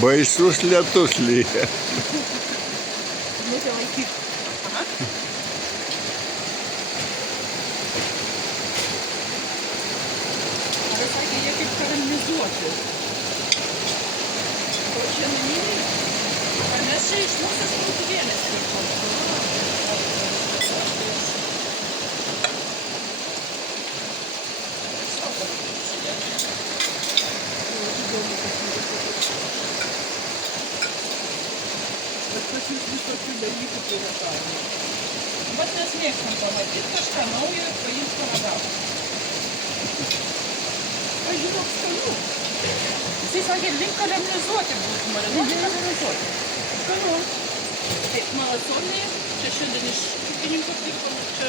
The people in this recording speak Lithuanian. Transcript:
Baisus lietus lyja. Nusilaikyk. Aha. Ar sakė, jie kaip karamelizuoti. O čia naminiai? Ar mes čia iš mūsų spauduvėlės pirkom? Bet pas jūs visokių dalykų privatavimo. Bet mes mėgstam pamatyti kažką naujo ir paimt paragauti. Aš žinok skanu. Jisai sakė, link karamelizuoti būtų, marinuoti karamelizuoti. Skanu. Tai malaconai, čia šiandien iš ūkininko pirkom, čia